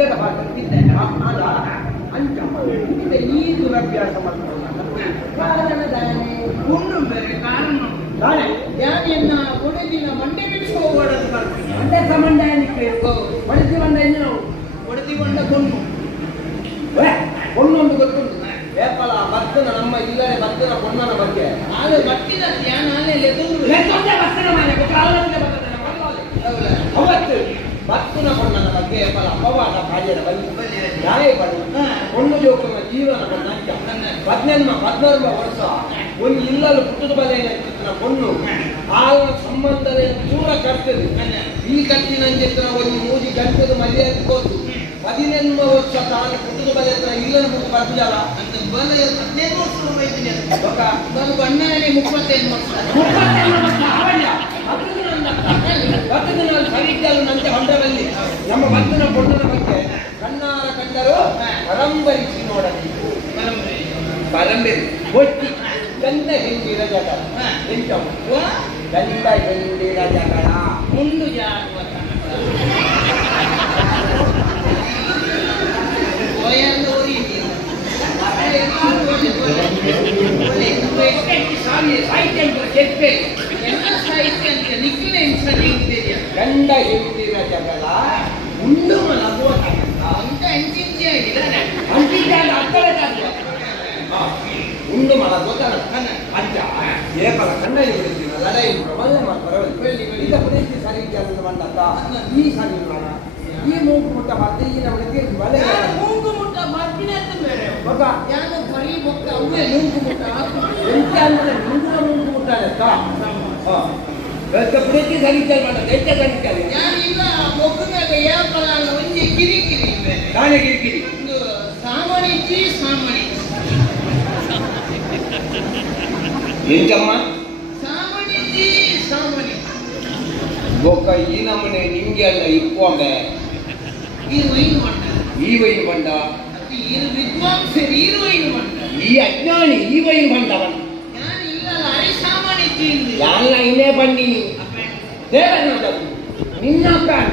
ಯುದ್ಧದ ಭಾಗಕ್ಕಿದ್ದೆ ಅದ ಅಂಚ ಇದು ಈ ದುರಭ್ಯಾಸ ಕಾರಣದಾನೆ ಉಂಡು ಬೇರೆ ಕಾರಣ ದಾನೆ ಯಾನೆಯನ್ನ ಒಡೆದಿನ ಮಂಡೆ ಬಿಡಿಸುವ ಓಡೋದು ಬರ್ತದೆ ಮಂಡೆ ಸಂಬಂಧ ಏನಕ್ಕೆ ಒಡೆದಿ ಬಂದ ಇನ್ನು ನಾವು ಒಡೆದಿ ಬಂದ ಕೊಣ್ಣೊಂದು ಗೊತ್ತುಂಟು ಏಪಲ ಭಕ್ತನ ನಮ್ಮ ಇಲ್ಲದೆ ಭಕ್ತನ ಕೊಣ್ಣನ ಬಗ್ಗೆ ಆಗ ಭಕ್ತಿದ ಧ್ಯಾನ ಅವತ್ತು ಭಕ್ತನ ಕೊಣ್ಣನ ಬಗ್ಗೆ ಏಪಲ ಅಪವಾದ ಕಾರ್ಯದ ಬಗ್ಗೆ ನ್ಯಾಯ ಪಡೆದು ಕೊಣ್ಣು ಜೋಕನ ಜೀವನ ಕೊಣ್ಣ 14 ವರ್ಷ ಒಂದು ಇಲ್ಲಲು ಪುಟ್ಟದ ಬಲೆಯ ಕೊಣ್ಣು ಆ ಸಂಬಂಧದ ಪೂರ ಕರ್ತದೆ ಈ ಕಟ್ಟಿನಂಚಿತ್ರ ಒಂದು ಮೂಜಿ ಗಂಟದ ಮರ್ಯಾದೆ ಹೋದು 14 ವರ್ಷ ತಾನು ಪುಟ್ಟದ ಬಲೆ ಹತ್ರ ಇಲ್ಲದ ಮುಟ್ಟು ಬರ್ತಿಲ್ಲ ಅಂತ ಬಲ 15 ವರ್ಷ ಬೈತೀನಿ ನಾನು ಬಣ್ಣನೇ 35 ವರ್ಷ ಭಕ್ತನ ಸರಿದ್ದಲು ನಂತೆ ಹೊಂಡದಲ್ಲಿ ನಮ್ಮ ಭಕ್ತನ ಕೊಣ್ಣನ ಬಗ್ಗೆ ಕಣ್ಣಾರ ಕಂಡರು ಪರಂಬರಿಸಿ ನೋಡಬೇಕು ಪರಂಬರಿ ಒಟ್ಟಿ ಗಂಧ ಹಿಂದಿರ ಜಗಳ ಎಂಟವು ಗಂಧ ಹಿಂದಿರ ಜಗಳ ಮುಂದು ಜಾಗುವ ಗಂಡ ಹೇಳ್ತಿರ ಜಗಳ ಉಂಡು ಮಲಗುವ ಅಂತ ಉಂಡು ಮಲಗುವ ಅಜ್ಜ ಏಪಲ ಕಣ್ಣಲ್ಲಿ ಬಿಡುತ್ತೀರ ಲಡಾಯಿ ಪರವಾಗಿಲ್ಲ ಪುನಃ ಸರಿ ಬಂದತ್ತ ಈ ಸರಿ ಈ ಮೂಗು ಮುಟ್ಟ ಮತ್ತೆ ಈ ನಮಗೆ ಬಲೆ ಮೂಗು ಮುಟ್ಟ ಬರ್ತೀನಿ ಅಂತ ಬೇರೆ ಮಗ ಯಾರು ಬರೀ ಬೊಕ್ಕ ಅವೇ ಮೂಗು ಮುಟ್ಟ ಎಂತ ಅಂದ್ರೆ ಮೂಗು ಮುಟ್ಟಾರೆ ಪ್ರೀತಿ ಸರಿಕಲ್ ಮಾಡೋದು ಎಂತ ಸರಿಕಲ್ ಯಾರಿಲ್ಲ ಬೊಕ್ಕನಾಗ ಯಾಪಲ ಒಂಜಿ ಕಿರಿಕಿರಿ ನಾನೇ ಕಿರಿಕಿರಿ ಒಂದು ಸಾಮಾನಿಚ್ಚಿ ಎಂತಮ್ಮ ಸಾಮಾನಿಚ್ಚಿ ಬೊಕ್ಕ ಈ ನಮ್ಮನೆ ನಿಮ್ಗೆ ಅಲ್ಲ ಇಕ್ಕೊಂಬೆ ಈ ವೈನ್ ಬಂಡ ಈ ಅಜ್ಞಾನಿ ಈ ವೈನ್ ಬಂದವನ್ ಯಾರಲ್ಲ ಇನ್ನೇ ಬಂದಿನಿ ದೇವನ ನಿನ್ನ ಪ್ರಾಣ